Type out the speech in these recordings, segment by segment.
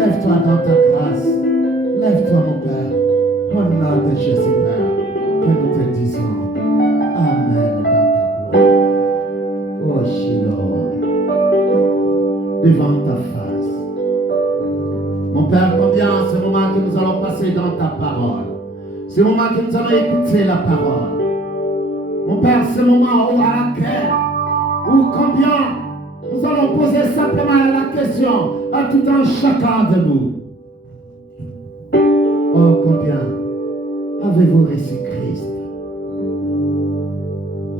Lève-toi dans ta grâce. Lève-toi, mon Père. Au nom de Jésus, Père. nous te disons Amen dans ta gloire. Oh Shiloh, devant ta face. Mon Père, combien ce moment que nous allons passer dans ta parole, ce moment que nous allons écouter la parole. Mon Père, ce moment où à laquelle, où combien nous allons poser simplement la question à tout un chacun de nous. Oh, combien avez-vous reçu Christ?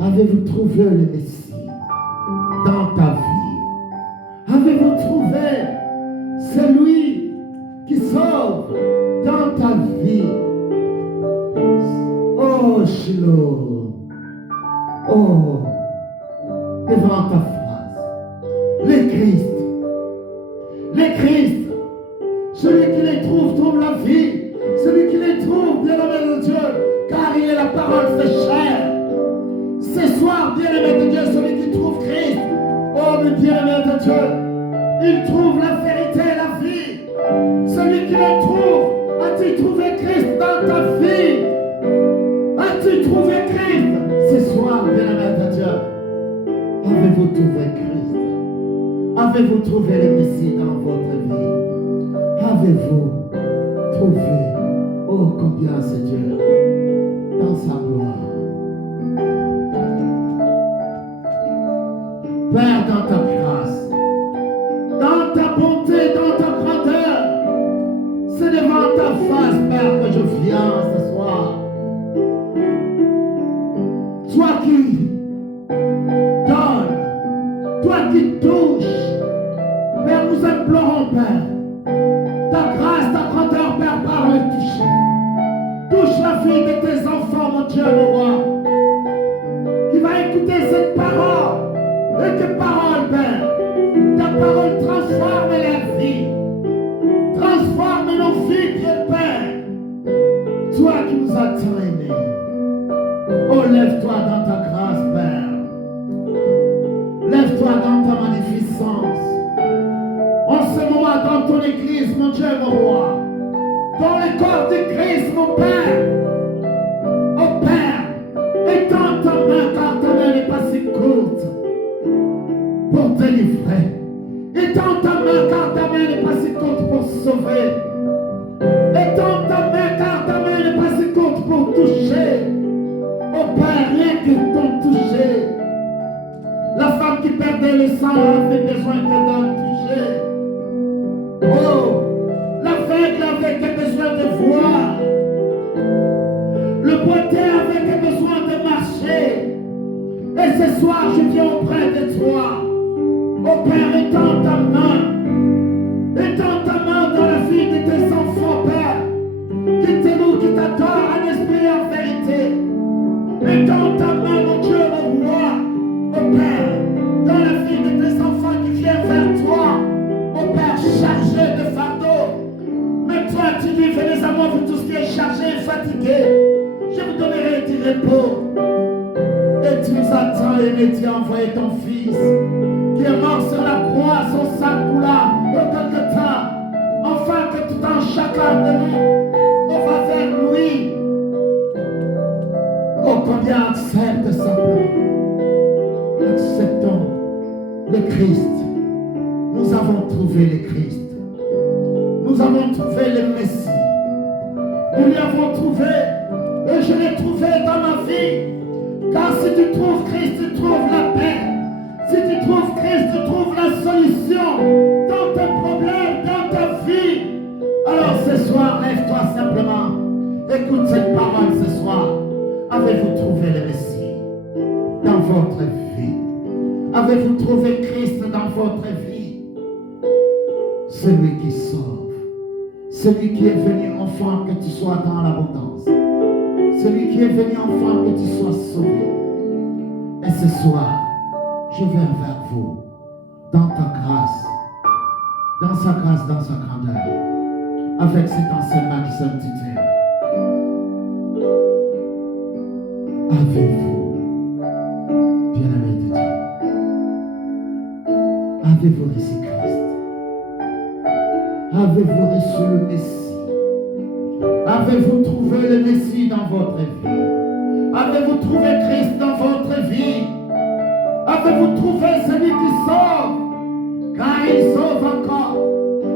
Avez-vous trouvé le Messie dans ta vie? Avez-vous trouvé celui qui sauve dans ta vie? Oh, Shiloh, oh, devant ta face, le Christ, celui qui les trouve la vie, celui qui les trouve, bien-aimé de Dieu, car il est la parole fait chair. Ce soir, bien-aimé de Dieu, celui qui trouve Christ, oh, mais bien-aimé de Dieu, il trouve la vérité et la vie. Celui qui le trouve, as-tu trouvé Christ dans ta vie? As-tu trouvé Christ ce soir, bien-aimé de Dieu? Avez-vous trouvé Christ? Avez-vous trouvé le Messie dans votre vie? Avez-vous trouvé, oh combien c'est Dieu, dans sa gloire? Père, dans ta grâce, dans ta bonté, dans ta grandeur, c'est devant ta face, Père, que je viens ce soir. Toi qui donnes, toi qui touches, Père, nous implorons, Père, ta grâce, ta grandeur, Père, par le toucher. Touche la vie de tes enfants, mon Dieu, le roi, qui va écouter cette parole. Et que parole, Père, ta parole transforme la vie, transforme nos vies, Dieu Père. Toi qui nous as tant aimés, oh, lève-toi dans ta grâce, Père. Lève-toi dans ta magnificence. En ce moment, dans ton église, mon Dieu, mon roi, dans le corps de Christ, mon Père, oh Père, étends ta main, car ta main n'est pas si courte pour délivrer. Étends ta main, car ta main n'est pas si courte pour sauver. Étends ta main, car ta main n'est pas si courte pour toucher. Oh Père, rien que ton toucher. La femme qui perdait le sang avait besoin que d'un toucher. Oh, l'aveugle avait besoin de voir. Le boiteux avait besoin de marcher. Et ce soir, je viens auprès de toi. Oh Père, étends ta main. Étends ta main dans la vie de tes enfants, Père, qui t'aiment, qui t'adorent en esprit et en vérité. Étends ta main, mon Dieu, mon roi, oh Père, dans la vie de tes enfants qui viennent vers toi, oh Père, chargé de fardeau. Mais toi, tu dis, venez à moi, vous tous qui êtes chargés et fatigués, je vous donnerai du repos. Et tu nous attends, et tu as envoyé ton Fils, qui est mort sur la croix, son sang coula au Golgotha, afin que tout un chacun de nous, on va vers lui. Oh, combien accepte simplement. Acceptons le Christ. Nous avons trouvé le Christ. Nous avons trouvé le Messie. Nous l'avons trouvé, et je l'ai trouvé dans ma vie. Car si tu trouves Christ, tu trouves la paix. Si tu trouves Christ, tu trouves la solution dans tes problèmes, dans ta vie. Alors ce soir, lève-toi simplement. Écoute cette parole ce soir. Avez-vous trouvé le Messie dans votre vie? Avez-vous trouvé Christ dans votre vie? Celui qui sauve. Celui qui est venu enfant que tu sois dans l'abondance. Celui qui est venu enfant que tu sois sauvé. Et ce soir, je viens vers vous, dans ta grâce, dans sa grâce, dans sa grandeur, avec cet enseignement qui s'intitule Avez-vous, bien-aimé de Dieu, avez-vous reçu Christ? Avez-vous reçu le Messie? Avez-vous trouvé le Messie dans votre vie? Avez-vous trouvé Christ dans votre vie? Avez-vous trouvé celui qui sauve? Car il sauve encore.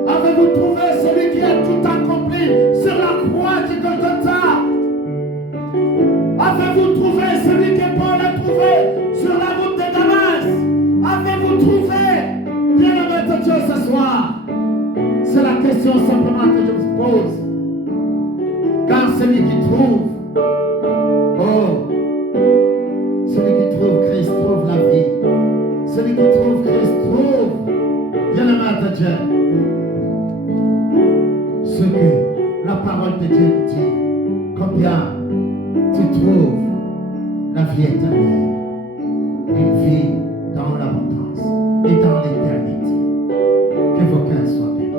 Avez-vous trouvé celui qui a tout accompli sur la croix du Golgotha? Avez-vous trouvé celui que Paul a trouvé sur la route de Damas? Avez-vous trouvé, bien-aimé de Dieu, ce soir? C'est la question simplement que je vous pose. Car celui qui trouve, celui qui trouve Christ trouve la vie. Celui qui trouve Christ trouve, bien-aimé de Dieu, ce que la parole de Dieu dit. Combien tu trouves la vie éternelle, une vie dans l'abondance et dans l'éternité. Que vos cœurs soient bénis.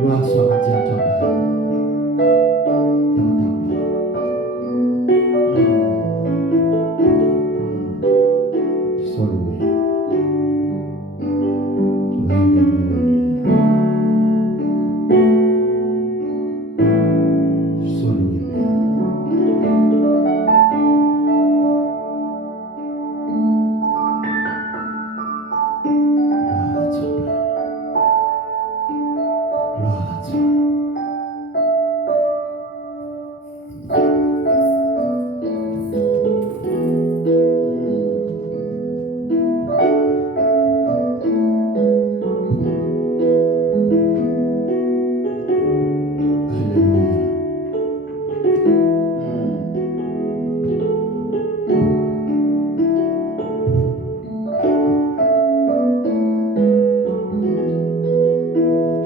Gloire soit à Dieu, ton Père. Sois loué. Sois loué,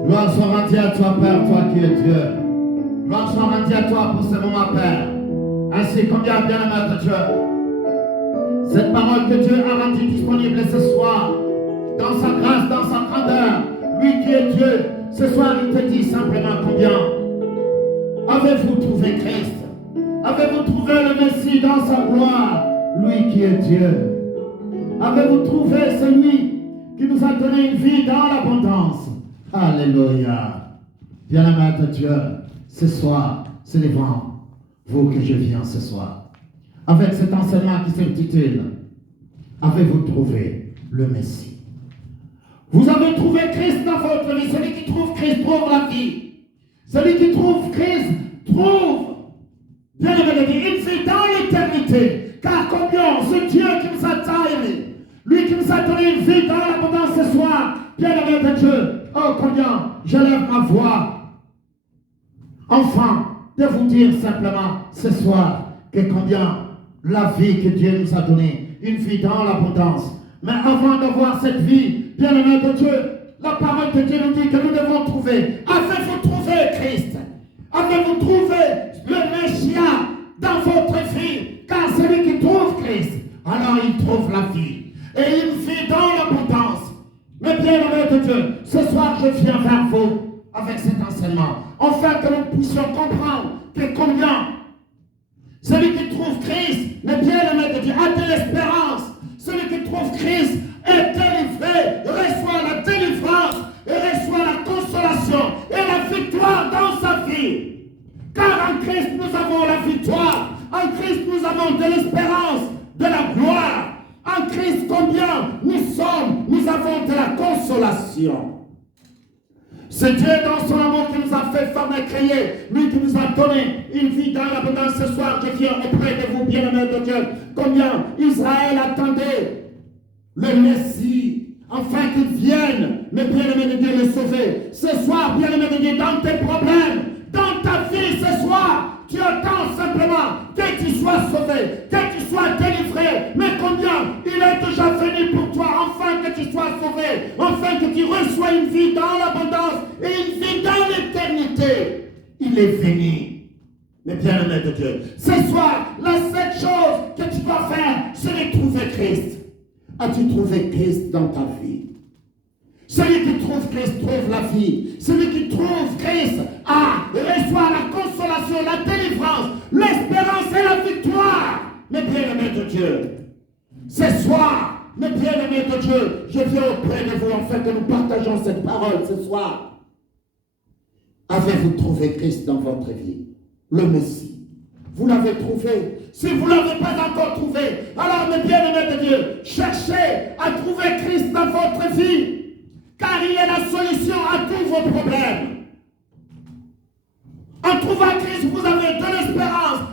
Gloire soit rendue à toi, Père, toi qui es Dieu. Gloire soit rendue à toi pour ce moment, Père. Ainsi, combien bien-aimé de Dieu, cette parole que Dieu a rendue disponible ce soir, dans sa grâce, dans sa grandeur, lui qui est Dieu, ce soir, il te dit simplement combien avez-vous trouvé Christ? Avez-vous trouvé le Messie dans sa gloire, lui qui est Dieu? Avez-vous trouvé celui qui nous a donné une vie dans l'abondance? Alléluia. Bien-aimé de Dieu, ce soir, c'est devant vous que je viens ce soir. Avec cet enseignement qui s'intitule Avez-vous trouvé le Messie? Vous avez trouvé Christ dans votre vie. Celui qui trouve Christ trouve la vie. Celui qui trouve Christ trouve, bien-aimé de Dieu, une vie dans l'éternité. Car combien ce Dieu qui nous a aimés, lui qui nous a donné une vie dans l'abondance ce soir, bien-aimé de Dieu, oh combien j'élève ma voix, enfin, de vous dire simplement ce soir que combien la vie que Dieu nous a donnée, une vie dans l'abondance. Mais avant d'avoir cette vie, bien-aimé de Dieu, la parole de Dieu nous dit que nous devons trouver. Avez-vous trouvé Christ? Avez-vous trouvé le Messia dans votre vie? Car celui qui trouve Christ, alors il trouve la vie. Et une vie dans l'abondance. Mais bien-aimé de Dieu, ce soir je viens vers vous avec cet enseignement, afin que nous puissions comprendre que combien celui qui trouve Christ, mais bien-aimé de Dieu, a de l'espérance. Celui qui trouve Christ est délivré, reçoit la délivrance, et reçoit la consolation et la victoire dans sa vie. Car en Christ nous avons la victoire, en Christ nous avons de l'espérance, de la gloire. En Christ, combien nous avons de la consolation. C'est Dieu dans son amour qui nous a fait former, créer, lui qui nous a donné une vie dans l'abondance. Ce soir, je viens auprès de vous, bien-aimés de Dieu. Combien Israël attendait le Messie, afin qu'il vienne, mais bien-aimé de Dieu, le sauver. Ce soir, bien-aimé de Dieu, dans tes problèmes, dans ta vie, ce soir, tu attends simplement que tu sois sauvé, que tu sois délivré. Mais combien il est déjà venu pour toi, enfin que tu sois sauvé, enfin que tu reçois une vie dans l'abondance et une vie dans l'éternité. Il est venu. Mais bien-aimé de Dieu, ce soir, la seule chose que tu dois faire, c'est de trouver Christ. As-tu trouvé Christ dans ta vie? Celui qui trouve Christ trouve la vie. Celui qui trouve Christ reçoit la consolation, la délivrance, l'espérance et la victoire. Mes bien-aimés de Dieu, ce soir, mes bien-aimés de Dieu, je viens auprès de vous afin que nous partageons cette parole ce soir. Avez-vous trouvé Christ dans votre vie? Le Messie. Vous l'avez l'avez trouvé. Si vous ne l'avez pas encore trouvé, alors mes bien-aimés de Dieu, cherchez à trouver Christ dans votre vie, car il est la solution à tous vos problèmes. En trouvant Christ, vous avez de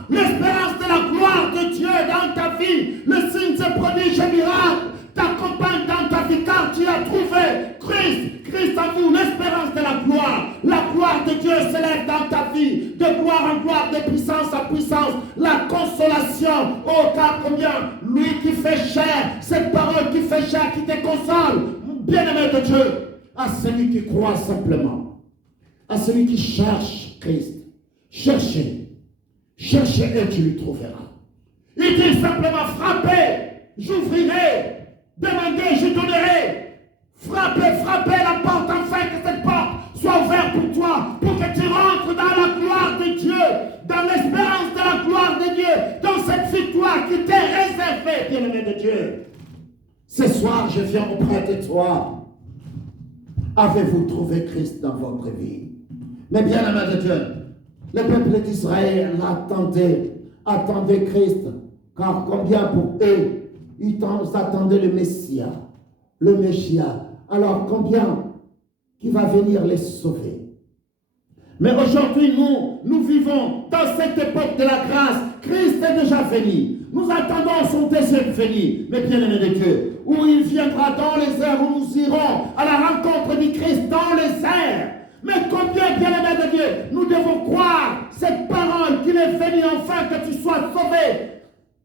l'espérance de la gloire de Dieu dans ta vie. Le signe de prodiges et miracles t'accompagne dans ta vie, car tu as trouvé Christ en vous, l'espérance de la gloire. La gloire de Dieu s'élève dans ta vie, de gloire en gloire, de puissance en puissance. La consolation, oh car combien, lui qui fait chair, cette parole qui fait chair, qui te console, bien-aimé de Dieu, à celui qui croit simplement, à celui qui cherche Christ. Cherchez et tu le trouveras. Il dit simplement frappez, j'ouvrirai, demandez, je donnerai. Frappez la porte afin que cette porte soit ouverte pour toi, pour que tu rentres dans la gloire de Dieu, dans l'espérance de la gloire de Dieu, dans cette victoire qui t'est réservée, bien-aimé de Dieu. Ce soir, je viens auprès de toi. Avez-vous trouvé Christ dans votre vie? Mais bien-aimé de Dieu, le peuple d'Israël attendait Christ, car combien pour eux, ils attendaient le Messie. Alors combien qui va venir les sauver? Mais aujourd'hui, nous vivons dans cette époque de la grâce. Christ est déjà venu. Nous attendons son deuxième venue, mais bien-aimé de Dieu, où il viendra dans les airs, où nous irons à la rencontre du Christ dans les airs. Mais combien, bien-aimé de Dieu, nous devons croire cette parole qu'il est venu enfin que tu sois sauvé.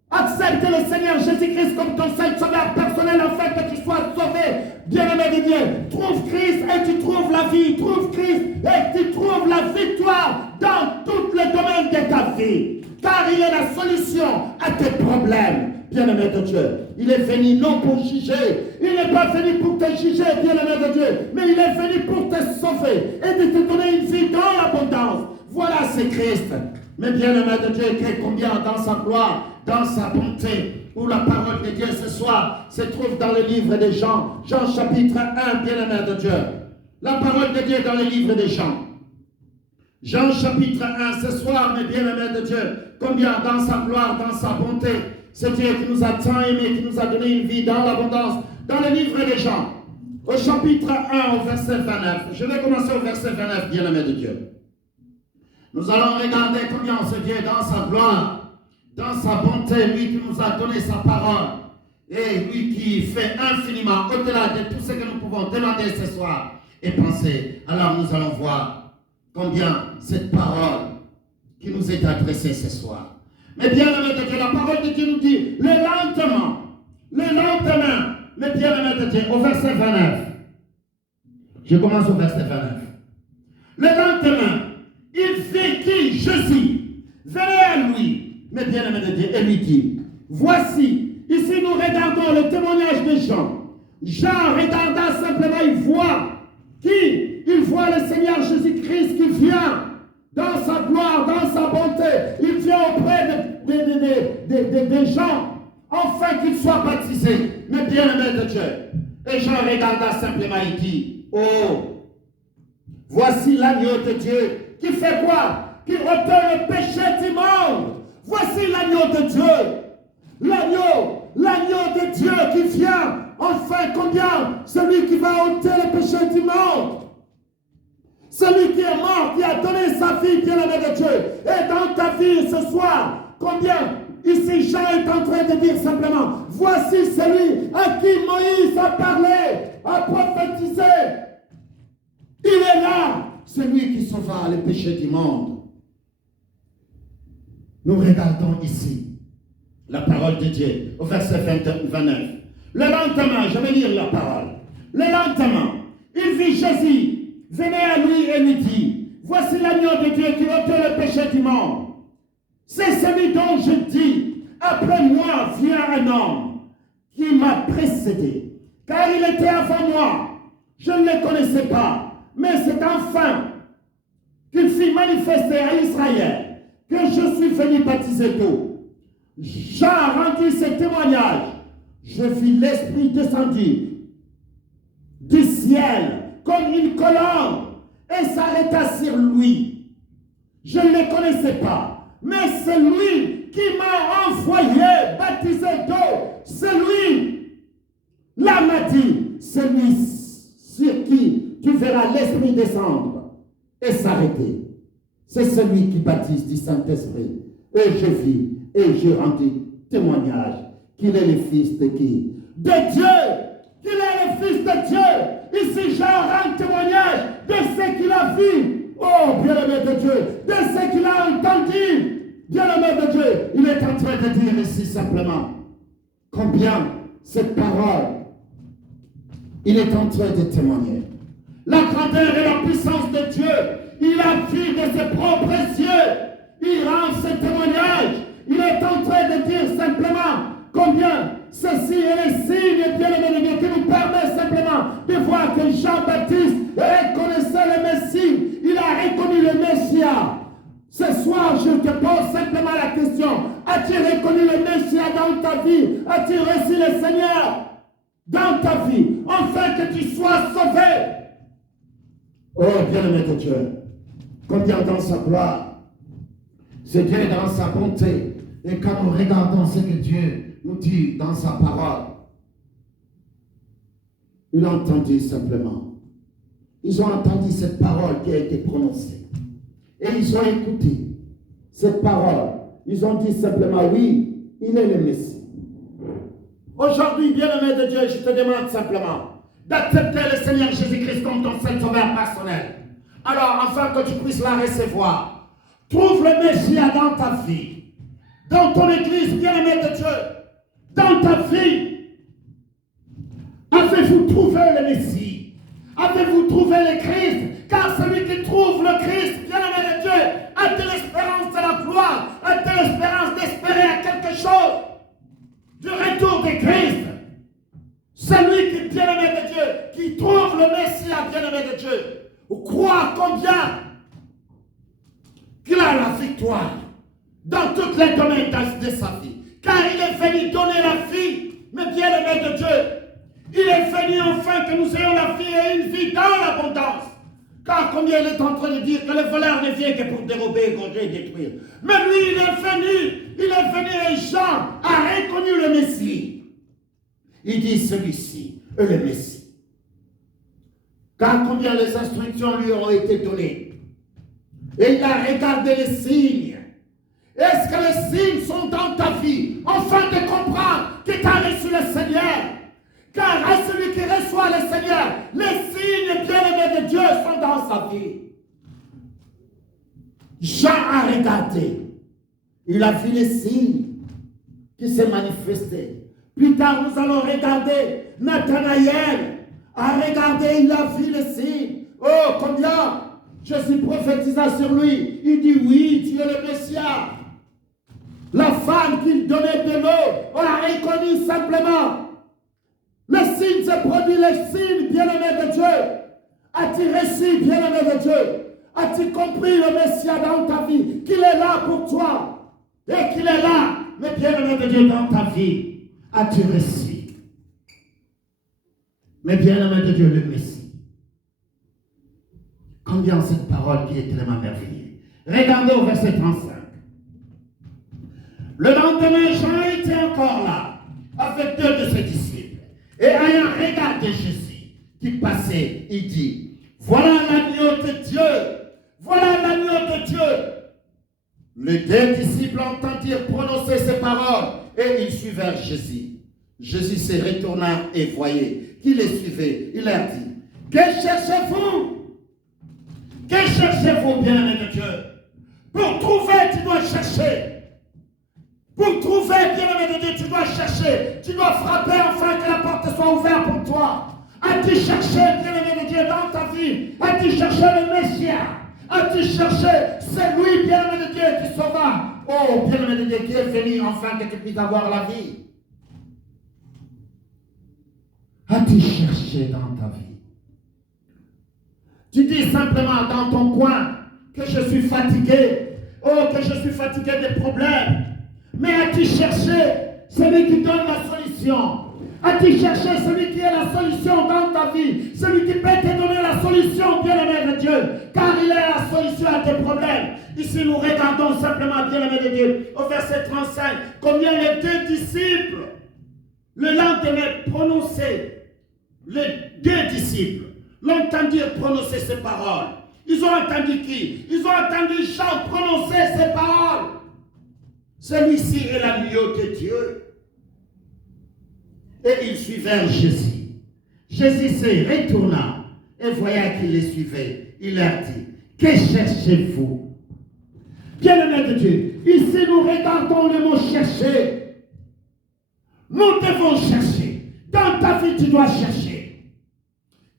Accepte le Seigneur Jésus-Christ comme ton seul sauveur personnel afin que tu sois sauvé. Bien-aimé de Dieu, trouve Christ et tu trouves la vie. Trouve Christ et tu trouves la victoire dans tous les domaines de ta vie. Car il est la solution à tes problèmes. Bien-aimé de Dieu, il est venu non pour juger. Il n'est pas venu pour te juger, bien-aimé de Dieu, mais il est venu pour te sauver et de te donner une vie dans l'abondance. Voilà, c'est Christ. Mais bien-aimé de Dieu, combien dans sa gloire, dans sa bonté, où la parole de Dieu ce soir se trouve dans le livre de Jean, Jean chapitre 1, bien-aimé de Dieu. La parole de Dieu dans le livre de Jean. Jean chapitre 1, ce soir, mes bien-aimés de Dieu, combien dans sa gloire, dans sa bonté, c'est Dieu qui nous a tant aimés, qui nous a donné une vie dans l'abondance. Dans le livre de Jean, au chapitre 1, au verset 29. Je vais commencer au verset 29, bien-aimés de Dieu. Nous allons regarder combien ce Dieu, dans sa gloire, dans sa bonté, lui qui nous a donné sa parole, et lui qui fait infiniment au-delà de tout ce que nous pouvons demander ce soir et penser. Alors nous allons voir combien cette parole qui nous est adressée ce soir. Mais bien-aimé de Dieu, la parole de Dieu nous dit, le lendemain, mais bien-aimé de Dieu, au verset 29. Je commence au verset 29. Le lendemain, il vécut Jésus, venez à lui, mais bien-aimé de Dieu, et lui dit, voici, ici nous regardons le témoignage de Jean. Jean regarda simplement, il voit le Seigneur Jésus-Christ qui vient dans sa gloire, dans sa bonté. Il vient auprès des gens, afin qu'ils soient baptisés. Mais bien-aimé de Dieu. Et Jean regarda simplement, il dit, oh, voici l'agneau de Dieu qui fait quoi? Qui ôte le péché du monde. Voici l'agneau de Dieu. L'agneau de Dieu qui vient. Enfin, combien? Celui qui va ôter le péché du monde. Celui qui est mort, qui a donné sa vie, bien-aimé de Dieu. Et dans ta vie ce soir, combien? Ici, Jean est en train de dire simplement, voici celui à qui Moïse a parlé, a prophétisé. Il est là, celui qui sauva le péché du monde. Nous regardons ici la parole de Dieu au verset 29. Le lendemain, je vais lire la parole. Le lendemain, il vit Jésus, venez à lui et lui dit, voici l'agneau de Dieu qui ôte le péché du monde. C'est celui dont je dis, après moi vient un homme qui m'a précédé, car il était avant moi. Je ne le connaissais pas, mais c'est enfin qu'il fit manifester à Israël que je suis venu baptiser d'eau. Jean a rendu ce témoignage. Je vis l'Esprit descendu du ciel comme une colombe et s'arrêta sur lui. Je ne le connaissais pas, mais c'est lui qui m'a envoyé baptiser d'eau. C'est lui. Là m'a dit, c'est lui sur qui tu verras l'Esprit descendre et s'arrêter. C'est celui qui baptise du Saint-Esprit. Et je vis et je rendis témoignage qu'il est le Fils de qui? De Dieu. Qu'il est le Fils de Dieu. Ici, je rends témoignage de ce qu'il a vu. Oh, bien-aimé de Dieu, de ce qu'il a entendu. Bien-aimé de Dieu, il est en train de dire ici simplement combien cette parole, il est en train de témoigner. La grandeur et la puissance de Dieu, il a vu de ses propres yeux. Il rend ce témoignage. Il est en train de dire simplement combien ceci est le signe, bien-aimé de Dieu, qui nous permet simplement de voir que Jean-Baptiste reconnaissait le Messie. Il a reconnu le Messia. Ce soir, je te pose simplement la question. As-tu reconnu le Messia dans ta vie? As-tu reçu le Seigneur dans ta vie, afin que tu sois sauvé? Oh, bien-aimé de Dieu, combien dans sa gloire, c'est Dieu dans sa bonté. Et quand nous regardons ce que Dieu nous dit dans sa parole, ils ont entendu simplement. Ils ont entendu cette parole qui a été prononcée. Et ils ont écouté cette parole. Ils ont dit simplement, oui, il est le Messie. Aujourd'hui, bien-aimé de Dieu, je te demande simplement d'accepter le Seigneur Jésus-Christ comme ton seul sauveur personnel. Alors, afin que tu puisses la recevoir, trouve le Messie dans ta vie, dans ton église, bien-aimé de Dieu, dans ta vie. Avez-vous trouvé le Messie? Avez-vous trouvé le Christ? Car celui qui trouve le Christ, bien-aimé de Dieu, a de l'espérance de la gloire, a de l'espérance d'espérer à quelque chose du retour de Christ. Celui qui est bien-aimé de Dieu, qui trouve le Messie, bien-aimé de Dieu, croit combien qu'il a la victoire dans tous les domaines de sa vie. Car il est venu donner la vie, mais bien-aimé de Dieu, il est venu enfin que nous ayons la vie et une vie dans l'abondance. Car combien il est en train de dire que le voleur ne vient que pour dérober, égorger et détruire. Mais lui, il est venu et Jean a reconnu le Messie. Il dit celui-ci est le Messie. Car combien les instructions lui ont été données. Et il a regardé les signes. Est-ce que les signes sont dans ta vie afin de comprendre que tu as reçu le Seigneur? Car à celui qui reçoit le Seigneur, les signes bien-aimés de Dieu sont dans sa vie. Jean a regardé. Il a vu les signes qui s'est manifestés. Plus tard, nous allons regarder Nathanaël a regardé, il a vu les signes. Oh, combien Jésus prophétisa sur lui. Il dit, oui, tu es le Messie. La femme qui donnait de l'eau, on a reconnu simplement. Le signe se produit, le signe, bien-aimé de Dieu. As-tu reçu, bien-aimé de Dieu? As-tu compris le Messie dans ta vie? Qu'il est là pour toi. Et qu'il est là, mais bien-aimé de Dieu, dans ta vie. As-tu reçu? Mais bien-aimé de Dieu, le Messie. Combien cette parole qui est tellement merveilleuse. Regardez au verset 35. Le lendemain, Jean était encore là, avec deux de ses disciples. Et ayant regardé Jésus qui passait, il dit, voilà l'agneau de Dieu, voilà l'agneau de Dieu. Les deux disciples entendirent prononcer ces paroles et ils suivirent Jésus. Jésus se retourna et voyait qu'il les suivait. Il leur dit, que cherchez-vous? Que cherchez-vous, bien-aimé de Dieu? Pour trouver, tu dois chercher. Pour trouver, bien-aimé de Dieu, tu dois chercher. Tu dois frapper afin que la porte soit ouverte pour toi. As-tu cherché, bien-aimé de Dieu, dans ta vie? As-tu cherché le Messie? As-tu cherché celui, bien-aimé de Dieu, qui sauva? Oh, bien-aimé de Dieu, qui est venu afin que tu puisses avoir la vie. As-tu cherché dans ta vie? Tu dis simplement dans ton coin que je suis fatigué. Oh, que je suis fatigué des problèmes. Mais as-tu cherché celui qui donne la solution? As-tu cherché celui qui est la solution dans ta vie? Celui qui peut te donner la solution, bien-aimé de Dieu. Car il est la solution à tes problèmes. Ici, nous regardons simplement, bien-aimé de Dieu, au verset 35, combien les deux disciples, le lendemain, prononçaient, les deux disciples, l'ont entendu prononcer ces paroles. Ils ont entendu qui? Ils ont entendu Jean prononcer ces paroles. Celui-ci est l'agneau de Dieu. Et ils suivirent Jésus. Jésus se retourna et voyant qu'ils les suivaient, il leur dit, que cherchez-vous? Bien-aimés de Dieu, ici nous regardons le mot chercher. Nous devons chercher. Dans ta vie, tu dois chercher.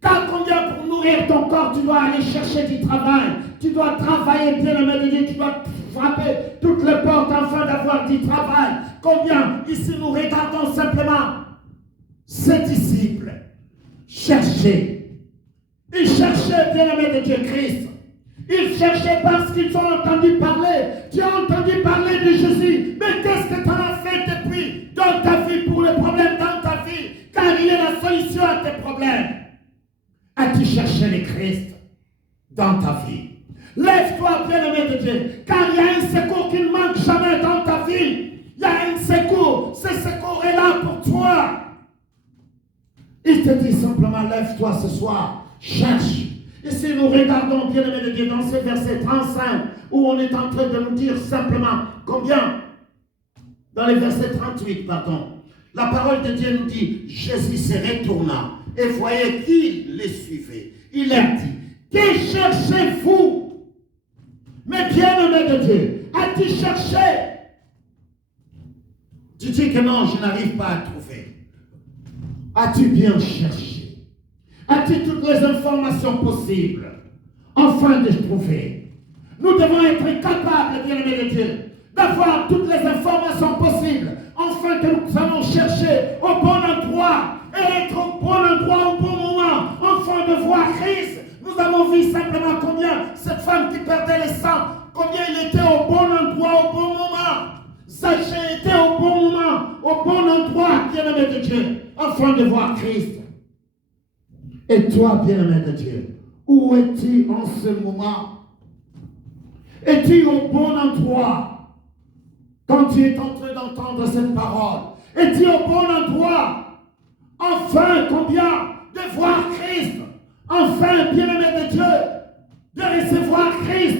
Car combien pour nourrir ton corps, tu dois aller chercher du travail. Tu dois travailler, bien-aimé de Dieu, tu dois frapper toutes les portes afin d'avoir du travail. Combien ici nous regardons simplement ces disciples cherchaient. Ils cherchaient, bien-aimé de Dieu Christ. Ils cherchaient parce qu'ils ont entendu parler. Tu as entendu parler de Jésus. Mais qu'est-ce que tu as fait depuis dans ta vie pour les problèmes dans ta vie? Car il est la solution à tes problèmes. As-tu cherché le Christ dans ta vie? Lève-toi, bien-aimé de Dieu. Car il y a un secours qui ne manque jamais dans ta vie. Il y a un secours. Ce secours est là pour toi. Il te dit simplement, lève-toi ce soir, cherche. Ici, nous regardons, bien-aimé de Dieu, dans ce verset 35, où on est en train de nous dire simplement combien? Dans le verset 38, pardon. La parole de Dieu nous dit, Jésus se retourna et voyait qui les suivait. Il leur dit, que cherchez-vous? Mais bien-aimé de Dieu, as-tu cherché? Tu dis que non, je n'arrive pas à trouver. As-tu bien cherché? As-tu toutes les informations possibles afin de trouver? Nous devons être capables, bien-aimés de Dieu, d'avoir toutes les informations possibles afin que nous allons chercher au bon endroit et être au bon endroit au bon moment afin de voir Christ. Nous avons vu simplement combien cette femme qui perdait le sang, combien il était au bon endroit au bon moment. Zachée était au bon moment, au bon endroit, bien-aimé de Dieu, afin de voir Christ. Et toi, bien-aimé de Dieu, où es-tu en ce moment? Es-tu au bon endroit quand tu es en train d'entendre cette parole? Es-tu au bon endroit afin, combien, de voir Christ? Enfin, bien-aimé de Dieu, de recevoir Christ.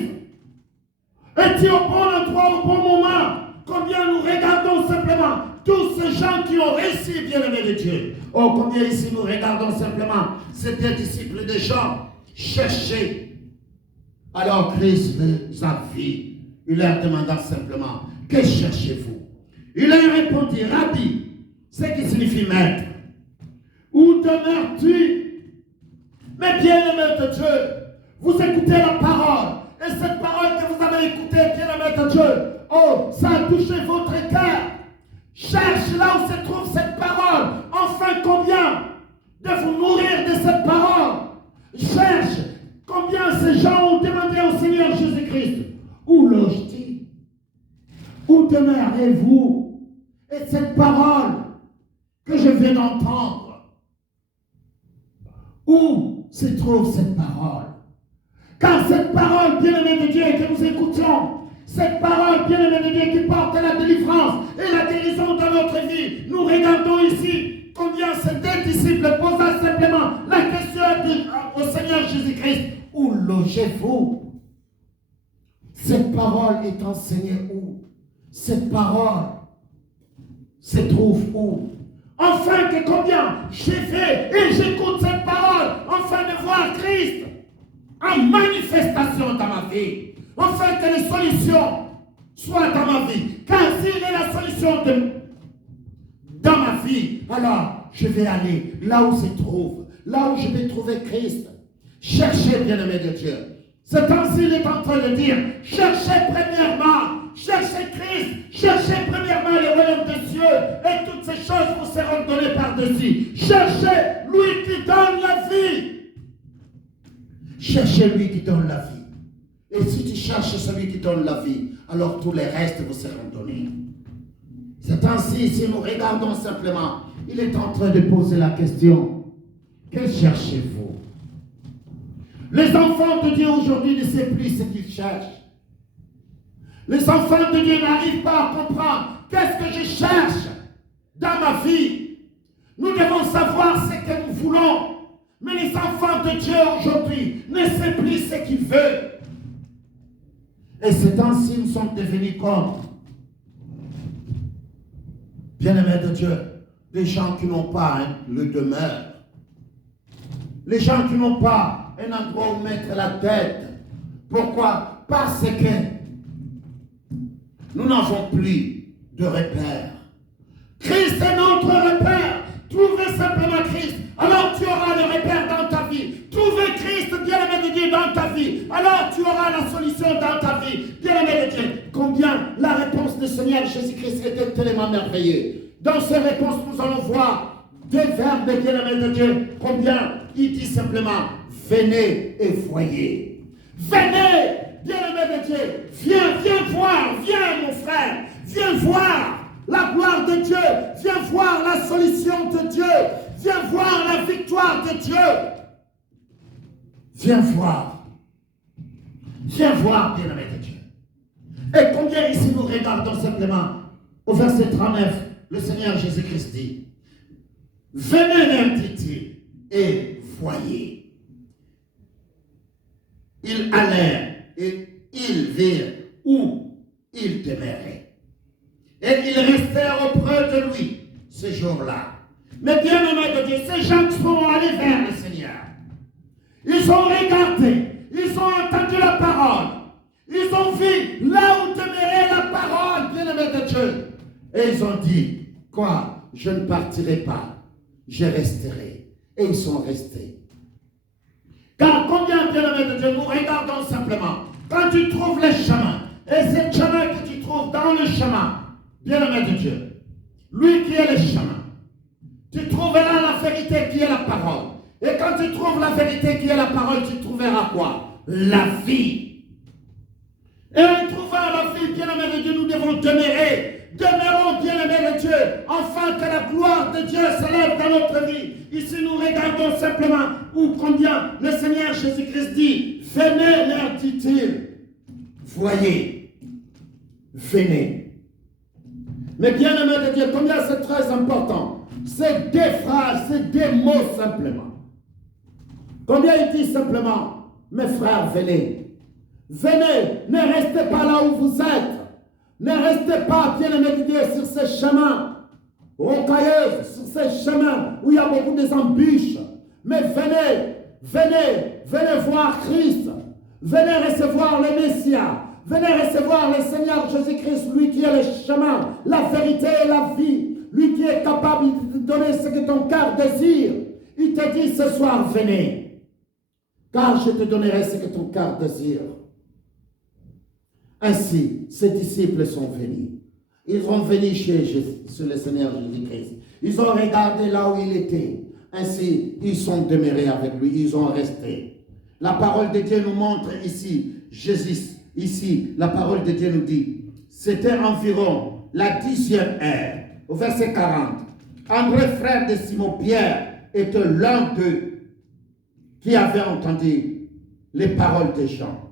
Es-tu au bon endroit au bon moment? Combien nous regardons simplement tous ces gens qui ont réussi, bien-aimés de Dieu. Oh, combien ici nous regardons simplement ces deux disciples de Jean chercher. Alors Christ les a vus. Il leur demanda simplement, que cherchez-vous? Il leur répondit, Rabbi, ce qui signifie maître. Où demeures-tu? Mais bien-aimés de Dieu, vous écoutez la parole. Et cette parole que vous avez écoutée, bien-aimés de Dieu, oh, ça a touché votre cœur. Cherche là où se trouve cette parole. Enfin, combien de vous nourrir de cette parole. Cherche combien ces gens ont demandé au Seigneur Jésus-Christ. Où loge-t-il? Où demeurez-vous? Et cette parole que je viens d'entendre, où se trouve cette parole? Car cette parole, bien-aimée de Dieu, que nous écoutons, cette parole, bien-aimée de Dieu, qui porte la délivrance et la guérison dans notre vie, nous regardons ici combien ces deux disciples posaient simplement la question au Seigneur Jésus-Christ. Où logez-vous? Cette parole est enseignée où? Cette parole se trouve où? Enfin que combien j'ai fait et j'écoute cette parole, afin de voir Christ en manifestation dans ma vie, afin que les solutions soient dans ma vie. Car s'il est la solution dans ma vie, alors je vais aller là où se trouve, là où je vais trouver Christ. Cherchez, bien-aimé de Dieu. Ce temps-ci, il est en train de dire, cherchez premièrement, cherchez Christ, cherchez premièrement le royaume des cieux, et toutes ces choses vous seront données par-dessus. Cherchez lui qui donne la vie. Cherchez lui qui donne la vie. Et si tu cherches celui qui donne la vie, alors tous les restes vous seront donnés. C'est ainsi, si nous regardons simplement, il il est en train de poser la question, que cherchez-vous? Les enfants de Dieu aujourd'hui ne savent plus ce qu'ils cherchent. Les enfants de Dieu n'arrivent pas à comprendre qu'est-ce que je cherche dans ma vie. Nous devons savoir ce que nous voulons. Mais les enfants de Dieu aujourd'hui ne savent plus ce qu'ils veulent. Et ces temps-ci, nous sommes devenus comme, bien-aimés de Dieu, des gens qui n'ont pas le demeure. Les gens qui n'ont pas un endroit où mettre la tête. Pourquoi? Parce que nous n'avons plus de repère. Christ est notre repère. Trouvez simplement Christ. Alors tu auras le repère dans ta vie. Trouvez Christ, bien-aimé de Dieu, dans ta vie. Alors tu auras la solution dans ta vie. Bien-aimé de Dieu, combien la réponse du Seigneur Jésus-Christ était tellement merveilleuse. Dans ces réponses, nous allons voir des verbes, bien-aimé de Dieu. Combien il dit simplement, venez et voyez. Venez, bien-aimé de Dieu. Viens voir, viens mon frère. Viens voir la gloire de Dieu. Viens voir la solution de Dieu. Viens voir la victoire de Dieu. Viens voir. Viens voir, bien-aimé de Dieu. Et combien ici nous regardons simplement au verset 39, le Seigneur Jésus-Christ dit, venez, leur dit-il, et voyez. Ils allèrent et ils virent où il demeurait. Et ils restèrent auprès de lui ce jour-là. Mais bien-aimés de Dieu, ces gens sont allés vers le Seigneur. Ils ont regardé, ils ont entendu la parole. Ils ont vu là où demeurait la parole, bien-aimés de Dieu. Et ils ont dit, quoi? Je ne partirai pas, je resterai. Et ils sont restés. Car combien, bien-aimés de Dieu, nous regardons simplement. Quand tu trouves le chemin, et ce chemin que tu trouves dans le chemin, bien-aimé de Dieu, lui qui est le chemin, tu trouveras la vérité qui est la parole. Et quand tu trouves la vérité qui est la parole, tu trouveras quoi? La vie. Et en trouvant la vie, bien-aimé de Dieu, nous devons demeurer. Demeurons, bien-aimés de Dieu, afin que la gloire de Dieu s'élève dans notre vie. Ici, nous regardons simplement où combien le Seigneur Jésus-Christ dit, venez, leur dit-il. Voyez, venez. Mais bien-aimés de Dieu, combien c'est très important. C'est des phrases, c'est des mots simplement. Combien il dit simplement, mes frères, venez. Venez, ne restez pas là où vous êtes. Ne restez pas, bien-aimés de Dieu, sur ces chemins rocailleux, sur ces chemins où il y a beaucoup d'embûches. Mais venez voir Christ. Venez recevoir le Messie. Venez recevoir le Seigneur Jésus-Christ, lui qui est le chemin, la vérité et la vie. Lui qui est capable de te donner ce que ton cœur désire. Il te dit ce soir, venez. Car je te donnerai ce que ton cœur désire. Ainsi, ses disciples sont venus. Ils sont venus chez le Seigneur Jésus-Christ. Ils ont regardé là où il était. Ainsi, ils sont demeurés avec lui. Ils ont resté. La parole de Dieu nous montre ici, Jésus, ici, la parole de Dieu nous dit, c'était environ la 10e heure, au verset 40. André, frère de Simon-Pierre, était l'un d'eux qui avait entendu les paroles des gens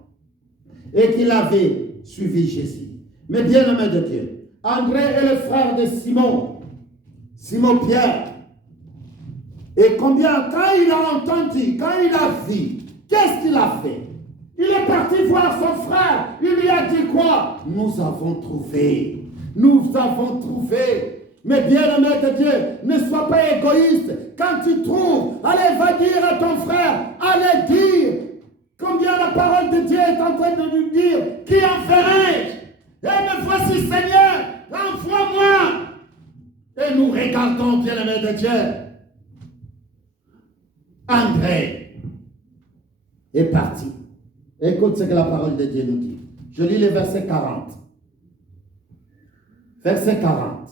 et qui l'avait suivi Jésus. Mais bien-aimé de Dieu, André est le frère de Simon, Simon-Pierre. Et combien, quand il a entendu, quand il a vu, qu'est-ce qu'il a fait? Il est parti voir son frère. Il lui a dit quoi? Nous avons trouvé. Nous avons trouvé. Mais bien-aimé de Dieu, ne sois pas égoïste. Quand tu trouves, allez, va dire à ton frère, allez dire combien la parole de Dieu est en train de nous dire, qui enverrai-je? Et me voici, Seigneur, envoie-moi. Et nous regardons, bien-aimé de Dieu, André est parti. Écoute ce que la parole de Dieu nous dit. Je lis le verset 40. Verset 40.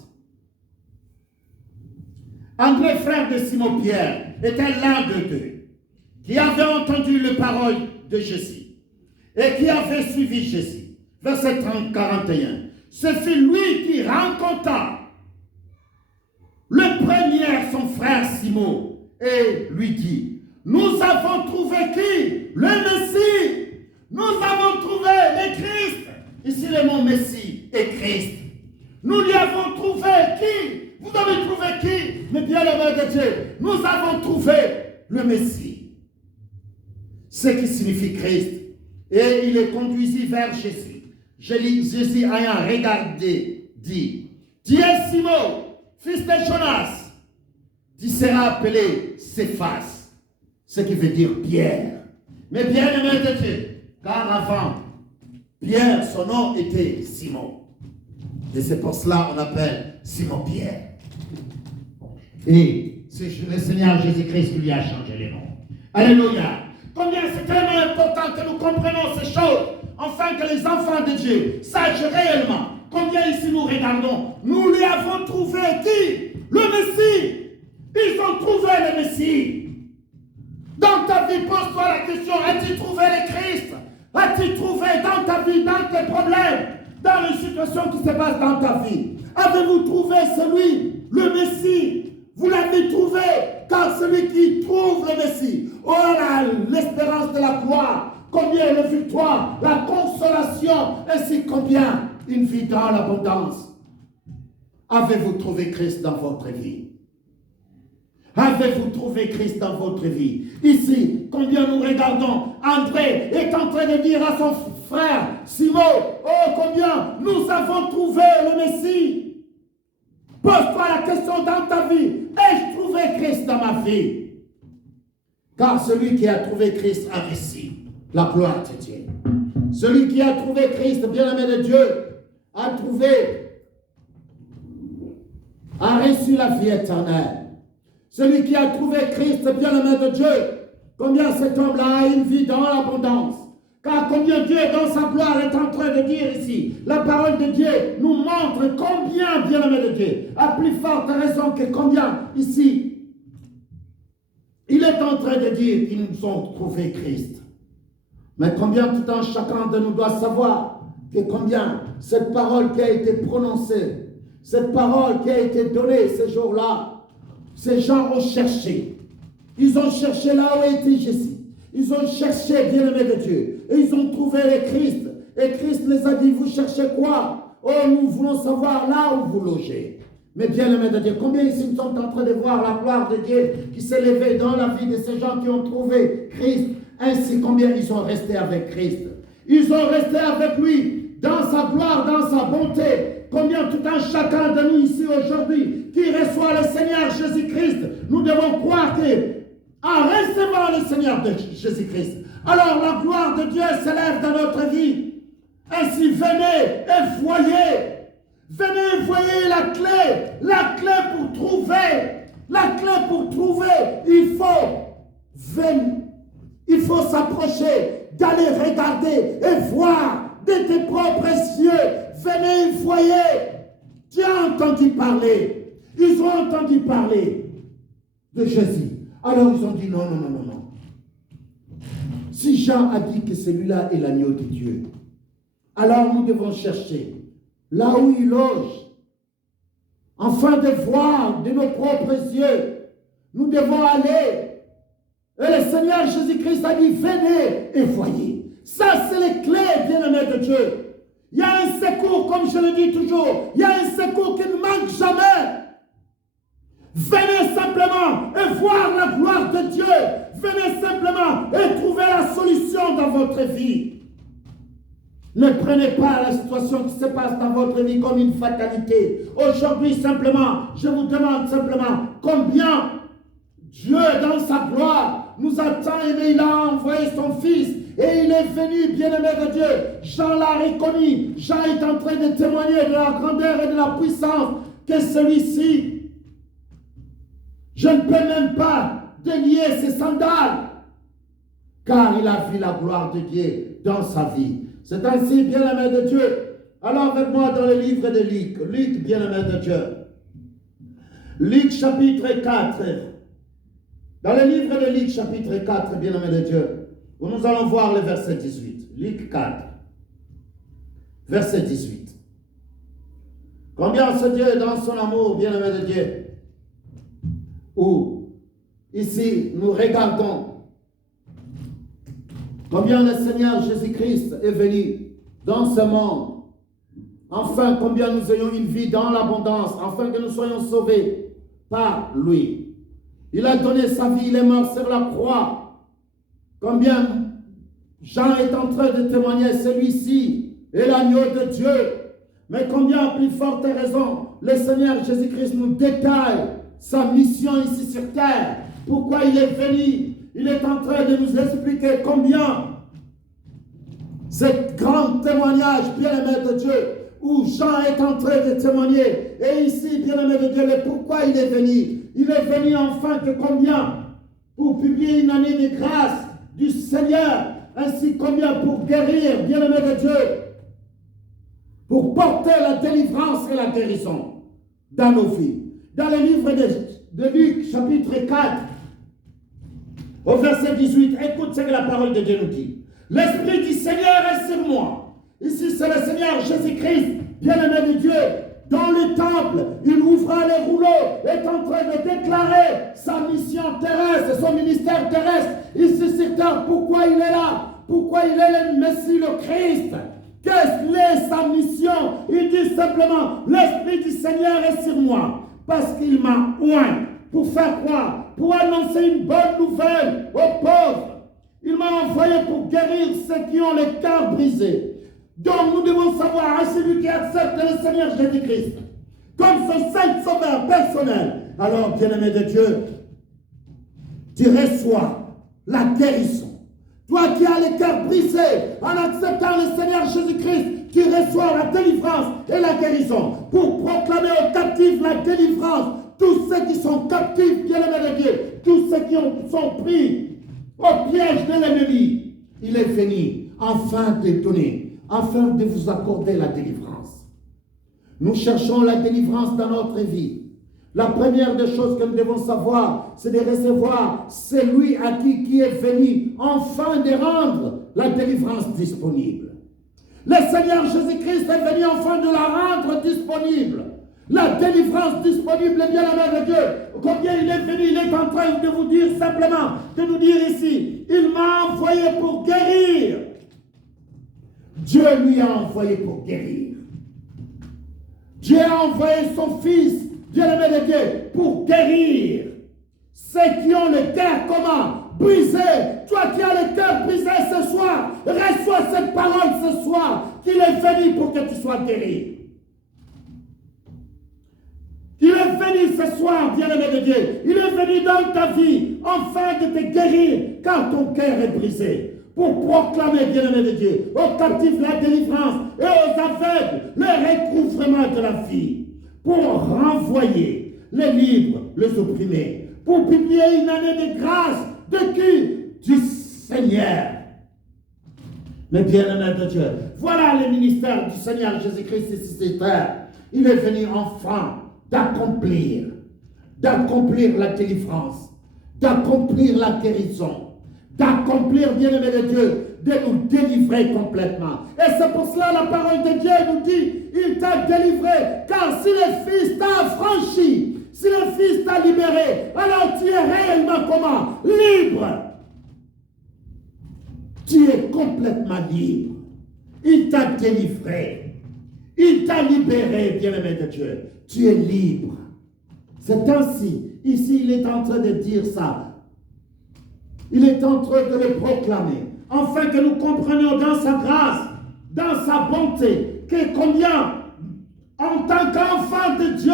André, frère de Simon-Pierre, était l'un de deux qui avait entendu les paroles de Jésus et qui avait suivi Jésus. Verset 41. Ce fut lui qui rencontra le premier Simon et lui dit, nous avons trouvé qui? Le Messie. Nous avons trouvé le Christ. Ici le mot Messie et Christ. Nous lui avons trouvé qui? Vous avez trouvé qui? Mais bien aimé de Dieu, nous avons trouvé le Messie. Ce qui signifie Christ. Et il est conduit vers Jésus. Jésus ayant regardé, dit, tu es Simon, fils de Jonas. Tu seras appelé Céphas, ce qui veut dire Pierre. Mais bien aimé de Dieu, car avant, Pierre, son nom était Simon. Et c'est pour cela qu'on appelle Simon-Pierre. Et c'est le Seigneur Jésus-Christ qui lui a changé les noms. Alléluia. Combien c'est tellement important que nous comprenions ces choses, afin que les enfants de Dieu sachent réellement combien ici nous regardons. Nous lui avons trouvé qui? Le Messie. Ils ont trouvé le Messie. Dans ta vie, pose-toi la question, as-tu trouvé le Christ? As-tu trouvé dans ta vie, dans tes problèmes, dans les situations qui se passent dans ta vie? Avez-vous trouvé celui, le Messie? Vous l'avez trouvé, car celui qui trouve le Messie aura l'espérance de la gloire, combien de victoire, la consolation, ainsi combien une vie dans l'abondance. Avez-vous trouvé Christ dans votre vie? Avez-vous trouvé Christ dans votre vie? Ici, combien nous regardons, André est en train de dire à son frère Simon, oh combien nous avons trouvé le Messie. Pose-toi la question dans ta vie, ai-je trouvé Christ dans ma vie? Car celui qui a trouvé Christ a réussi la gloire de Dieu. Celui qui a trouvé Christ, bien-aimé de Dieu, a reçu la vie éternelle. Celui qui a trouvé Christ, bien-aimé de Dieu, combien cet homme-là a une vie dans l'abondance. Car combien Dieu, dans sa gloire, est en train de dire ici, la parole de Dieu nous montre combien, bien-aimé de Dieu, à plus forte raison que combien, ici, il est en train de dire qu'ils nous ont trouvé Christ. Mais combien tout un chacun de nous doit savoir que combien cette parole qui a été prononcée, cette parole qui a été donnée ces jours-là, ces gens ont cherché. Ils ont cherché là où était Jésus. Ils ont cherché, bien-aimé de Dieu. Et ils ont trouvé le Christ. Et Christ les a dit, vous cherchez quoi? Oh, nous voulons savoir là où vous logez. Mais bien-aimé de Dieu, combien ici nous sommes en train de voir la gloire de Dieu qui s'est levée dans la vie de ces gens qui ont trouvé Christ. Ainsi, combien ils sont restés avec Christ. Ils ont resté avec lui dans sa gloire, dans sa bonté. Combien tout un chacun de nous ici aujourd'hui qui reçoit le Seigneur Jésus-Christ, nous devons croire que en recevant le Seigneur de Jésus-Christ, alors la gloire de Dieu s'élève dans notre vie. Ainsi, venez et voyez. Venez et voyez la clé pour trouver, il faut s'approcher, d'aller regarder et voir de tes propres yeux. Venez et voyez. Tu as entendu parler. Ils ont entendu parler de Jésus. Alors ils ont dit non. Si Jean a dit que celui-là est l'agneau de Dieu, alors nous devons chercher là où il loge, afin de voir de nos propres yeux. Nous devons aller. Et le Seigneur Jésus-Christ a dit, venez et voyez. Ça, c'est les clés, bien-aimés de Dieu. Il y a un secours, comme je le dis toujours, il y a un secours qui ne manque jamais. Venez simplement et voir la gloire de Dieu. Venez simplement et trouver la solution dans votre vie. Ne prenez pas la situation qui se passe dans votre vie comme une fatalité. Aujourd'hui, simplement, je vous demande simplement combien Dieu, dans sa gloire, nous a tant aimé. Il a envoyé son Fils et il est venu, bien-aimé de Dieu. Jean l'a reconnu. Jean est en train de témoigner de la grandeur et de la puissance que celui-ci. Je ne peux même pas délier ses sandales, car il a vu la gloire de Dieu dans sa vie. C'est ainsi, bien-aimé de Dieu. Alors avec moi dans le livre de Luc. Luc, bien-aimé de Dieu. Luc chapitre 4. Dans le livre de Luc chapitre 4, bien-aimé de Dieu, où nous allons voir le verset 18. Luc 4, verset 18. Combien ce Dieu dans son amour, bien-aimé de Dieu, où ici, nous regardons combien le Seigneur Jésus-Christ est venu dans ce monde, afin combien nous ayons une vie dans l'abondance, afin que nous soyons sauvés par lui. Il a donné sa vie, il est mort sur la croix. Combien Jean est en train de témoigner, celui-ci est l'agneau de Dieu. Mais combien, à plus forte raison, le Seigneur Jésus-Christ nous détaille sa mission ici sur terre. Pourquoi il est venu? Il est en train de nous expliquer combien ce grand témoignage, bien-aimé de Dieu, où Jean est en train de témoigner. Et ici, bien-aimé de Dieu, pourquoi il est venu? Il est venu enfin que combien? Pour publier une année de grâce du Seigneur, ainsi combien pour guérir, bien-aimé de Dieu, pour porter la délivrance et la guérison dans nos vies. Dans le livre de Luc, chapitre 4, au verset 18, écoute ce que la parole de Dieu nous dit. L'Esprit du Seigneur est sur moi. Ici, c'est le Seigneur Jésus-Christ, bien-aimé de Dieu. Dans le temple, il ouvra les rouleaux, est en train de déclarer sa mission terrestre, son ministère terrestre. Ici sur terre, pourquoi il est là? Pourquoi il est le Messie, le Christ? Qu'est-ce que sa mission? Il dit simplement, l'Esprit du Seigneur est sur moi, parce qu'il m'a oint. Pour faire quoi? Pour annoncer une bonne nouvelle aux pauvres. Il m'a envoyé pour guérir ceux qui ont le cœur brisé. Donc nous devons savoir à celui qui accepte le Seigneur Jésus-Christ comme son seul sauveur personnel. Alors, bien-aimé de Dieu, tu reçois la guérison. Toi qui as le cœur brisé, en acceptant le Seigneur Jésus-Christ, tu reçois la délivrance et la guérison pour proclamer aux captifs la délivrance. Tous ceux qui sont captifs, bien-aimé de Dieu, tous ceux qui sont pris au piège de l'ennemi, il est venu afin de donner, afin de vous accorder la délivrance. Nous cherchons la délivrance dans notre vie. La première des choses que nous devons savoir, c'est de recevoir celui à qui est venu, afin de rendre la délivrance disponible. Le Seigneur Jésus-Christ est venu afin de la rendre disponible. La délivrance disponible, bien aimé de Dieu. Combien il est venu, il est en train de vous dire simplement, de nous dire ici, il m'a envoyé pour guérir. Dieu lui a envoyé pour guérir. Dieu a envoyé son Fils, bien-aimé de Dieu, pour guérir ceux qui ont le cœur comment? Brisé. Toi qui as le cœur brisé ce soir, reçois cette parole ce soir, qu'il est venu pour que tu sois guéri. Il est venu ce soir, bien-aimé de Dieu. Il est venu dans ta vie, afin de te guérir, car ton cœur est brisé. Pour proclamer, bien-aimé de Dieu, aux captifs la délivrance et aux aveugles le recouvrement de la vie. Pour renvoyer les libres, les opprimés. Pour publier une année de grâce de qui? Du Seigneur. Mais bien-aimé de Dieu, voilà le ministère du Seigneur Jésus-Christ ici sur terre. Il est venu enfin d'accomplir la délivrance, d'accomplir la guérison, d'accomplir, bien-aimé de Dieu, de nous délivrer complètement. Et c'est pour cela la parole de Dieu nous dit, il t'a délivré, car si le Fils t'a affranchi, si le Fils t'a libéré, alors tu es réellement comment? Libre. Tu es complètement libre. Il t'a délivré. Il t'a libéré, bien-aimé de Dieu. Tu es libre. C'est ainsi. Ici, il est en train de dire ça. Il est en train de le proclamer. Afin que nous comprenions dans sa grâce, dans sa bonté, que combien, en tant qu'enfant de Dieu,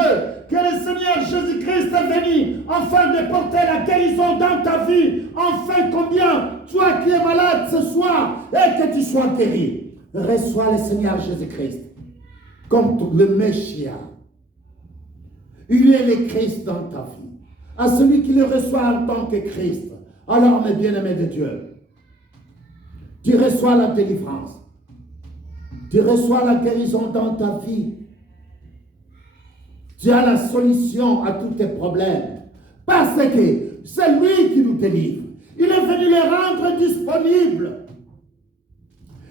que le Seigneur Jésus-Christ est venu afin de porter la guérison dans ta vie. Enfin, combien, toi qui es malade ce soir, et que tu sois guéri. Reçois le Seigneur Jésus-Christ comme le Messie. Il est le Christ dans ta vie. À celui qui le reçoit en tant que Christ, alors, mes bien-aimés de Dieu, tu reçois la délivrance. Tu reçois la guérison dans ta vie. Tu as la solution à tous tes problèmes. Parce que c'est lui qui nous délivre. Il est venu les rendre disponibles.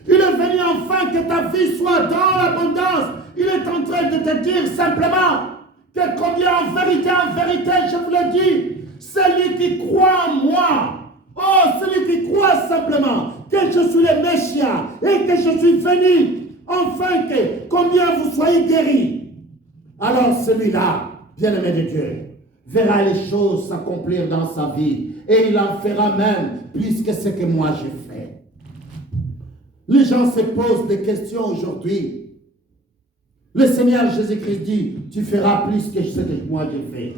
Il est venu enfin que ta vie soit dans l'abondance. Il est en train de te dire simplement que combien en vérité, je vous le dis, celui qui croit en moi, oh, celui qui croit simplement que je suis le Messie et que je suis venu, enfin que combien vous soyez guéris, alors celui-là, bien-aimé de Dieu, verra les choses s'accomplir dans sa vie et il en fera même plus que ce que moi j'ai fait. Les gens se posent des questions aujourd'hui. Le Seigneur Jésus-Christ dit, tu feras plus que ce que moi j'ai fait.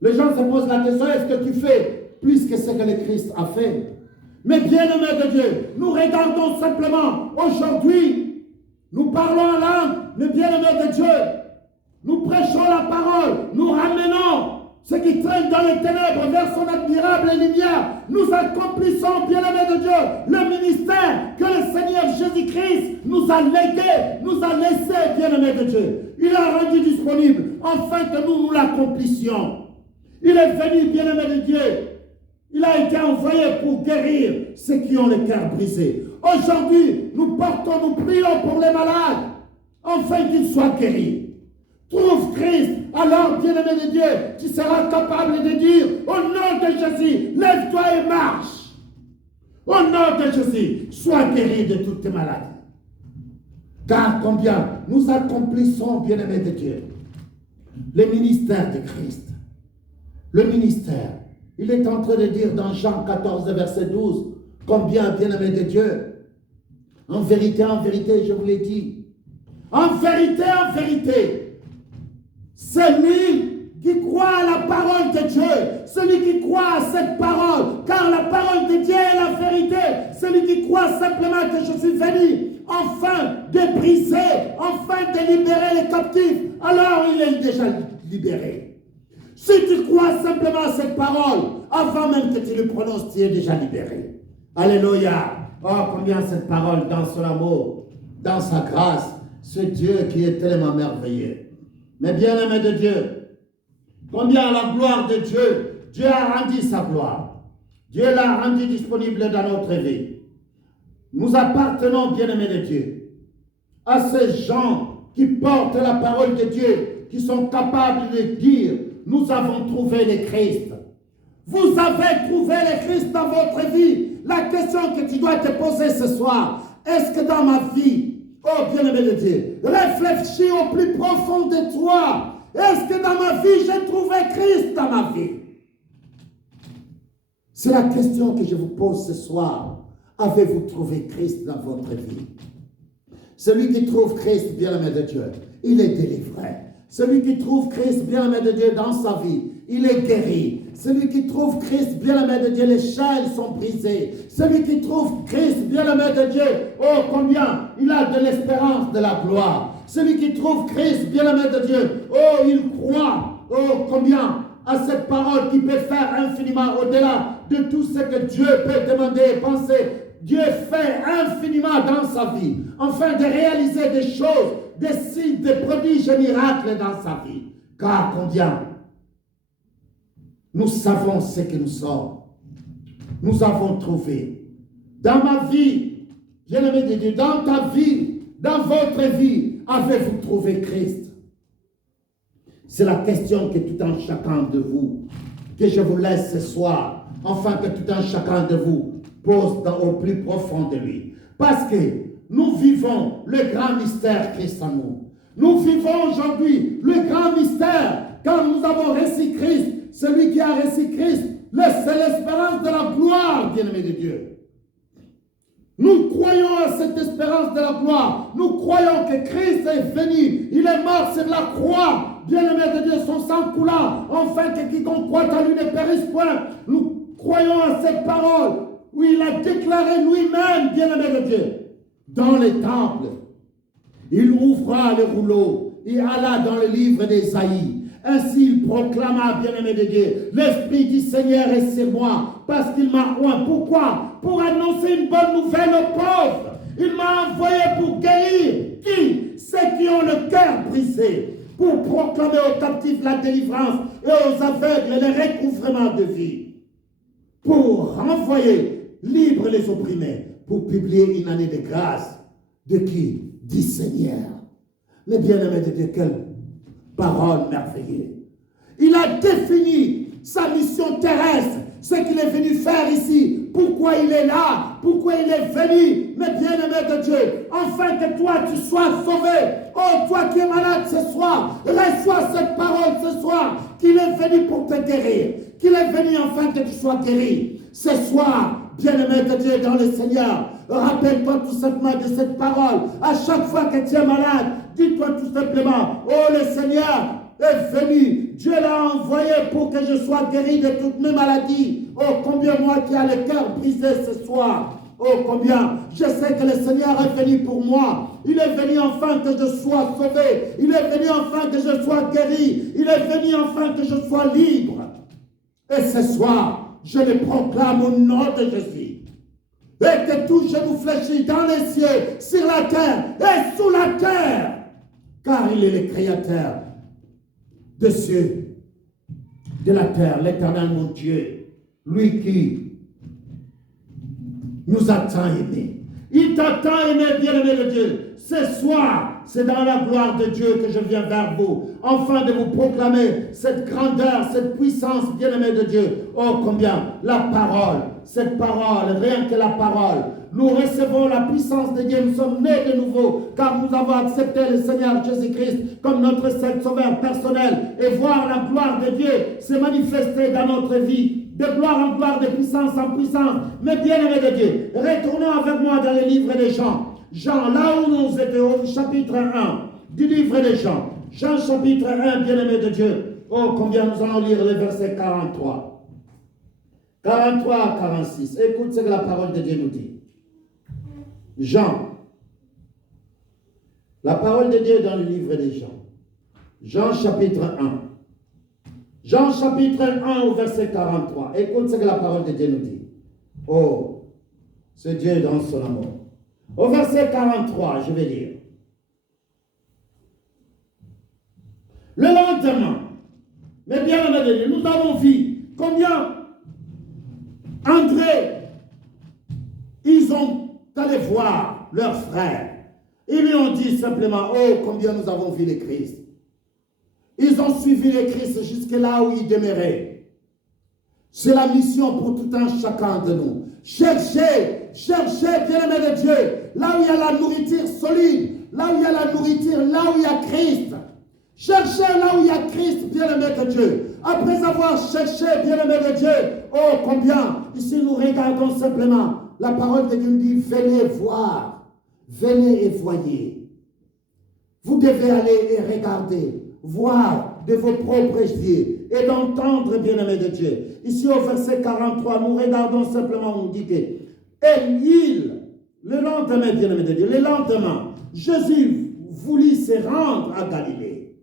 Les gens se posent la question, est-ce que tu fais plus que ce que le Christ a fait? Mais bien-aimé de Dieu, nous regardons simplement aujourd'hui, nous parlons en langue, mais bien-aimé de Dieu, nous prêchons la parole, nous ramenons ce qui traîne dans les ténèbres vers son admirable lumière. Nous accomplissons, bien-aimé de Dieu, le ministère que le Seigneur Jésus-Christ nous a légué, nous a laissé, bien-aimé de Dieu. Il a rendu disponible, afin que nous l'accomplissions. Il est venu, bien-aimé de Dieu. Il a été envoyé pour guérir ceux qui ont le cœur brisé. Aujourd'hui, nous prions pour les malades, afin qu'ils soient guéris. Trouve Christ, alors, bien-aimé de Dieu, tu seras capable de dire, au nom de Jésus, lève-toi et marche. Au nom de Jésus, sois guéri de toutes tes maladies. Car combien nous accomplissons, bien-aimé de Dieu, le ministère de Christ. Le ministère, il est en train de dire dans Jean 14, verset 12, combien, bien-aimé de Dieu, en vérité, je vous l'ai dit, en vérité, celui qui croit à la parole de Dieu, celui qui croit à cette parole, car la parole de Dieu est la vérité, celui qui croit simplement que je suis venu, enfin de briser, enfin de libérer les captifs, alors il est déjà libéré. Si tu crois simplement à cette parole, avant même que tu le prononces, tu es déjà libéré. Alléluia. Oh, combien cette parole, dans son amour, dans sa grâce, ce Dieu qui est tellement merveilleux. Mais bien-aimé de Dieu, combien la gloire de Dieu, Dieu a rendu sa gloire. Dieu l'a rendu disponible dans notre vie. Nous appartenons, bien-aimé de Dieu, à ces gens qui portent la parole de Dieu, qui sont capables de dire, nous avons trouvé le Christ. Vous avez trouvé le Christ dans votre vie. La question que tu dois te poser ce soir, est-ce que dans ma vie, oh bien-aimé de Dieu, réfléchis au plus profond de toi. Est-ce que dans ma vie, j'ai trouvé Christ dans ma vie? C'est la question que je vous pose ce soir. Avez-vous trouvé Christ dans votre vie? Celui qui trouve Christ, bien-aimé de Dieu, il est délivré. Celui qui trouve Christ, bien-aimé de Dieu, dans sa vie, il est guéri. Celui qui trouve Christ, bien-aimé de Dieu, les chaînes sont brisées. Celui qui trouve Christ, bien-aimé de Dieu, oh combien il a de l'espérance de la gloire. Celui qui trouve Christ, bien-aimé de Dieu, oh il croit, oh combien à cette parole qui peut faire infiniment au-delà de tout ce que Dieu peut demander et penser. Dieu fait infiniment dans sa vie, afin de réaliser des choses, des signes, des prodiges et miracles dans sa vie. Car combien nous savons ce que nous sommes. Nous avons trouvé. Dans ma vie, bien-aimé de Dieu, dans ta vie, dans votre vie, avez-vous trouvé Christ? C'est la question que tout un chacun de vous, que je vous laisse ce soir, afin que tout un chacun de vous pose au plus profond de lui. Parce que nous vivons le grand mystère Christ en nous. Nous vivons aujourd'hui le grand mystère, car nous avons reçu Christ. Celui qui a reçu Christ, c'est l'espérance de la gloire, bien-aimé de Dieu. Nous croyons à cette espérance de la gloire. Nous croyons que Christ est venu. Il est mort sur la croix. Bien-aimé de Dieu, son sang coula, afin que quiconque croit à lui ne périsse point. Nous croyons à cette parole où il a déclaré lui-même, bien-aimé de Dieu, dans les temples. Il ouvra le rouleau et alla dans le livre d'Ésaïe. Ainsi il proclama, bien-aimé de Dieu, l'Esprit du Seigneur est sur moi, parce qu'il m'a oint. Pourquoi? Pour annoncer une bonne nouvelle aux pauvres. Il m'a envoyé pour guérir qui? Ceux qui ont le cœur brisé, pour proclamer aux captifs la délivrance et aux aveugles le recouvrement de vie, pour renvoyer libres les opprimés, pour publier une année de grâce. De qui? Du Seigneur. Mais bien-aimé de Dieu, quelle parole merveilleuse. Il a défini sa mission terrestre, ce qu'il est venu faire ici, pourquoi il est là, pourquoi il est venu, mes bien-aimés de Dieu, afin que toi tu sois sauvé. Oh, toi qui es malade ce soir, reçois cette parole ce soir, qu'il est venu pour te guérir, qu'il est venu afin que tu sois guéri. Ce soir, bien-aimé de Dieu dans le Seigneur, rappelle-toi tout simplement de cette parole. À chaque fois que tu es malade, dis-toi tout simplement, oh le Seigneur est venu, Dieu l'a envoyé pour que je sois guéri de toutes mes maladies. Oh, combien moi qui a le cœur brisé ce soir, oh combien, je sais que le Seigneur est venu pour moi. Il est venu enfin que je sois sauvé. Il est venu enfin que je sois guéri. Il est venu enfin que je sois libre. Et ce soir, je le proclame au nom de Jésus. Et que tout genou fléchit dans les cieux, sur la terre et sous la terre. Car il est le créateur des cieux, de la terre, l'Éternel mon Dieu, lui qui nous a tant aimés. Il t'a tant aimé, bien-aimé de Dieu. Ce soir, c'est dans la gloire de Dieu que je viens vers vous, afin de vous proclamer cette grandeur, cette puissance, bien-aimé de Dieu. Oh, combien la parole, cette parole, rien que la parole. Nous recevons la puissance de Dieu, nous sommes nés de nouveau, car nous avons accepté le Seigneur Jésus-Christ comme notre seul sauveur personnel, et voir la gloire de Dieu se manifester dans notre vie, de gloire en gloire, de puissance en puissance. Mais bien-aimés de Dieu, retournons avec moi dans le livre des Jean. Jean, là où nous étions, au chapitre 1 du livre des Jean. Jean chapitre 1, bien-aimés de Dieu. Oh, combien nous allons lire le verset 43. 43 à 46. Écoute ce que la parole de Dieu nous dit. Jean. La parole de Dieu dans le livre des Jean. Jean chapitre 1. Jean chapitre 1 au verset 43. Écoute ce que la parole de Dieu nous dit. Oh, c'est Dieu dans son amour. Au verset 43, je vais lire. Le lendemain, mais bien aimés, nous avons vu combien André, ils ont allé voir leur frère. Ils lui ont dit simplement, oh, combien nous avons vu le Christ. Ils ont suivi le Christ jusque là où il demeurait. C'est la mission pour tout un chacun de nous. Cherchez, bien-aimés de Dieu, là où il y a la nourriture solide, là où il y a la nourriture, là où il y a Christ. Cherchez là où il y a Christ, bien-aimés de Dieu. Après avoir cherché, bien-aimés de Dieu, oh combien, ici nous regardons simplement, la parole de Dieu nous dit, venez voir, venez et voyez. Vous devez aller et regarder, voir de vos propres yeux et d'entendre, bien-aimés de Dieu. Ici au verset 43, nous regardons simplement, on dit que, et le lendemain, bien-aimés de Dieu, le lendemain, Jésus voulut se rendre à Galilée.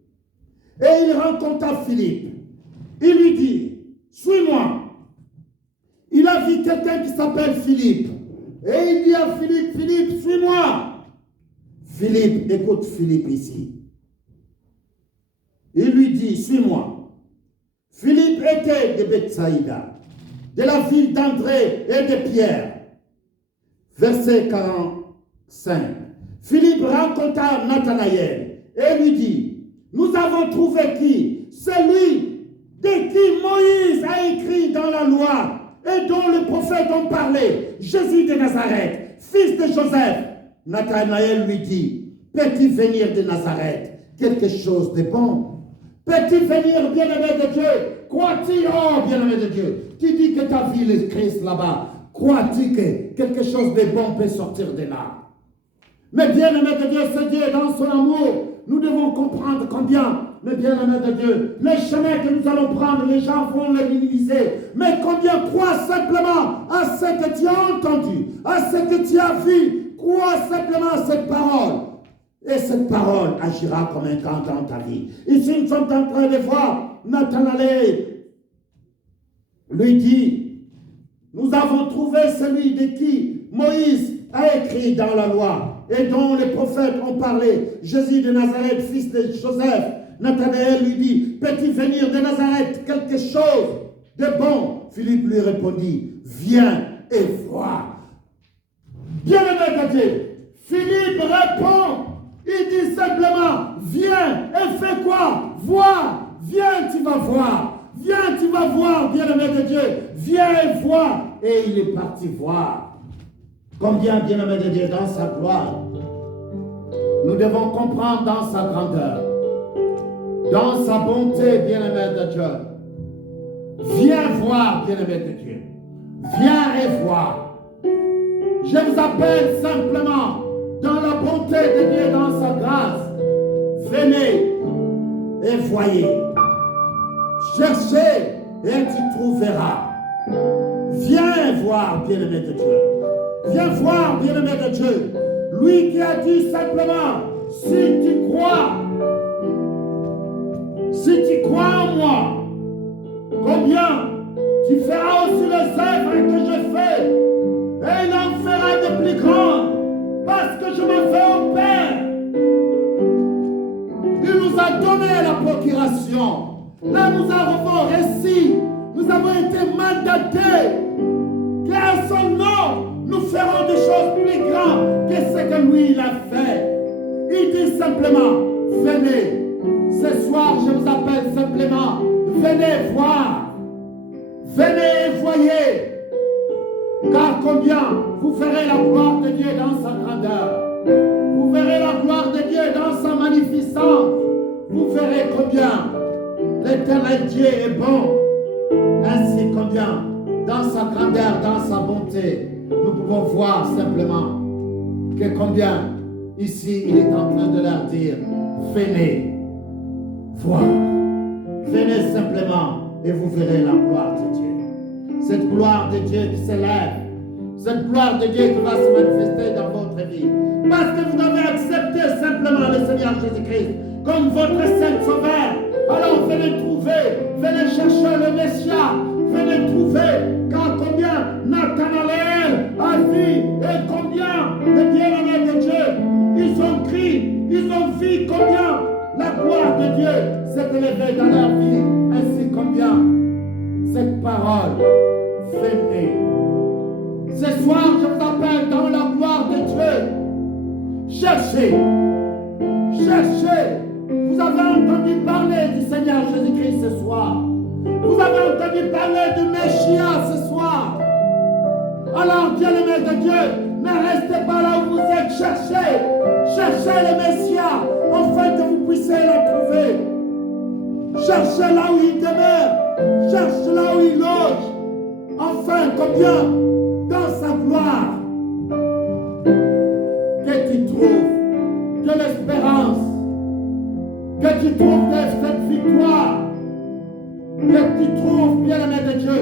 Et il rencontra Philippe. Il lui dit, suis-moi. Il a vu quelqu'un qui s'appelle Philippe. Et il dit à Philippe, Philippe, suis-moi. Philippe, écoute Philippe ici. Il lui dit, suis-moi. Philippe était de Bethsaïda, de la ville d'André et de Pierre. Verset 45. Philippe rencontra Nathanaël et lui dit, nous avons trouvé qui? Celui de qui Moïse a écrit dans la loi et dont les prophètes ont parlé, Jésus de Nazareth, fils de Joseph. Nathanaël lui dit, peux-tu venir de Nazareth quelque chose de bon? Peux-tu venir, bien-aimé de Dieu? Crois-tu, oh bien-aimé de Dieu, tu dis que tu as vu le Christ là-bas. Crois-tu que quelque chose de bon peut sortir de là? Mais bien-aimé de Dieu, c'est Dieu dans son amour. Nous devons comprendre combien, mais bien-aimé de Dieu, les chemins que nous allons prendre, les gens vont les minimiser. Mais combien crois simplement à ce que tu as entendu, à ce que tu as vu. Crois simplement à cette parole. Et cette parole agira comme un gant dans ta vie. Ici, nous sommes en train de voir Nathanaël lui dit, nous avons trouvé celui de qui Moïse a écrit dans la loi et dont les prophètes ont parlé, Jésus de Nazareth, fils de Joseph. Nathanaël lui dit, peux-tu venir de Nazareth quelque chose de bon? Philippe lui répondit, viens et vois. Bien-aimé de Dieu, Philippe répond, il dit simplement, viens et fais quoi? Vois, Viens, tu vas voir. Viens, tu vas voir, bien-aimé de Dieu. Viens et vois. Et il est parti voir. Combien, bien-aimé de Dieu, dans sa gloire, nous devons comprendre dans sa grandeur, dans sa bonté, bien-aimé de Dieu. Viens voir, bien-aimé de Dieu. Viens et vois. Je vous appelle simplement dans la bonté de Dieu, dans sa grâce. Venez et voyez. Cherchez et tu trouveras. Viens voir, bien-aimé de Dieu. Viens voir, bien-aimé de Dieu. Lui qui a dit simplement, si tu crois en moi, combien tu feras aussi les œuvres que je fais, et il en fera de plus grandes, parce que je me fais au Père. Il nous a donné la procuration. Là, nous avons réussi. Nous avons été mandatés qu'à son nom, nous ferons des choses plus grandes que ce que lui il a fait. Il dit simplement, venez. Ce soir, je vous appelle simplement, venez voir. Venez et voyez. Car combien vous verrez la gloire de Dieu dans sa grandeur. Vous verrez la gloire de Dieu dans sa magnificence. Vous verrez combien l'Éternel Dieu est bon. Ainsi combien, dans sa grandeur, dans sa bonté, nous pouvons voir simplement que combien, ici, il est en train de leur dire, venez voir. Venez simplement et vous verrez la gloire de Dieu. Cette gloire de Dieu qui s'élève, cette gloire de Dieu qui va se manifester dans votre vie. Parce que vous avez accepté simplement le Seigneur Jésus-Christ comme votre Saint-Sauveur. Alors venez trouver, venez chercher le Messia, venez trouver car combien Nathanaël a vu et combien les bien-aimés de Dieu, ils ont crié, ils ont vu combien la gloire de Dieu s'est élevée dans leur vie, ainsi combien cette parole venez. Ce soir, je vous appelle dans la gloire de Dieu. Cherchez, cherchez. Vous avez entendu parler du Seigneur Jésus-Christ ce soir. Vous avez entendu parler du Messia ce soir. Alors, bien-aimés de Dieu, ne restez pas là où vous êtes. Cherchez, cherchez le Messia, afin que vous puissiez le trouver. Cherchez là où il demeure, cherchez là où il loge. Enfin, combien dans sa gloire, que tu trouves de l'espérance, que tu trouves cette victoire, que tu trouves, bien-aimé de Dieu,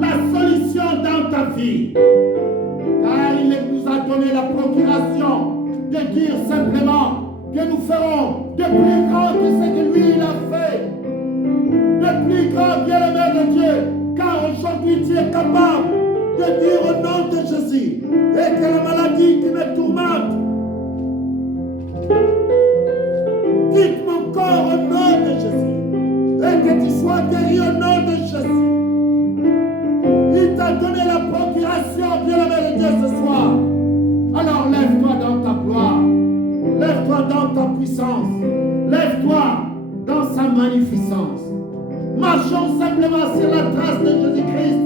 la solution dans ta vie. Car il nous a donné la procuration de dire simplement que nous ferons de plus grand que ce que lui il a fait. De plus grand, bien-aimé de Dieu, car aujourd'hui tu es capable de dire au nom de Jésus et que la maladie qui me tourmente quitte mon corps au nom de Jésus et que tu sois guéri au nom de Jésus. Il t'a donné la procuration, bien-aimé de Dieu, ce soir. Alors lève-toi dans ta gloire, lève-toi dans ta puissance, lève-toi dans sa magnificence. Marchons simplement sur la trace de Jésus-Christ.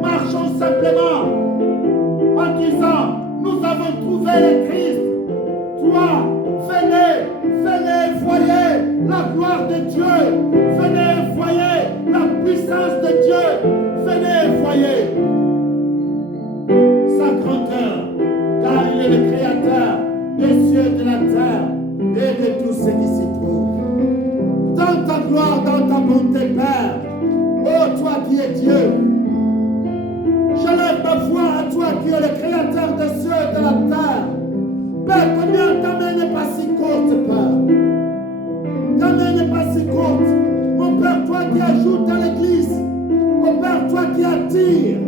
Marchons simplement en disant, nous avons trouvé le Christ. Toi, venez, venez, voyez la gloire de Dieu. Venez, voyez la puissance de Dieu. Venez, voyez sa grandeur, car il est le créateur des cieux, de la terre et de tout ce qui s'y trouve. Dans ta gloire, dans ta bonté, Père, ô toi qui es Dieu, je lève ma voix à toi qui es le créateur des cieux et de la terre. Père, combien ta main n'est pas si courte, Père. Ta main n'est pas si courte. Mon Père, toi qui ajoutes à l'église. Mon Père, toi qui attires.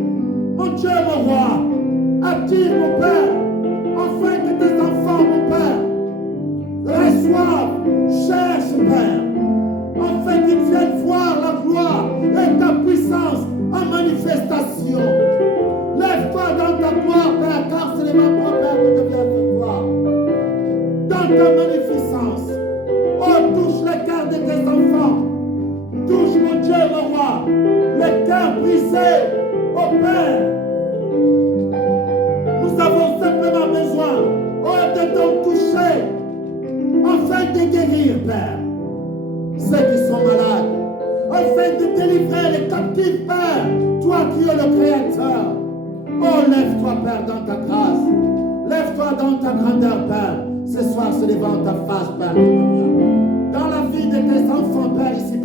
Mon Dieu, mon roi, attire, mon Père, afin que tes enfants, mon Père, reçoivent, cherchent, Père, afin qu'ils viennent voir la gloire et ta puissance en manifestation. Lève-toi dans ta gloire, Père, car c'est le même Père que devient ta gloire. Dans ta magnificence, oh, touche les cœurs brisé. Oh Père, nous avons simplement besoin de t'en toucher afin de guérir, Père, ceux qui sont malades, afin de délivrer les captifs, Père, toi qui es le Créateur. Oh, lève-toi, Père, dans ta grâce. Lève-toi dans ta grandeur, Père. Ce soir, se devant ta face, Père. Dans la vie de tes enfants, Père, ici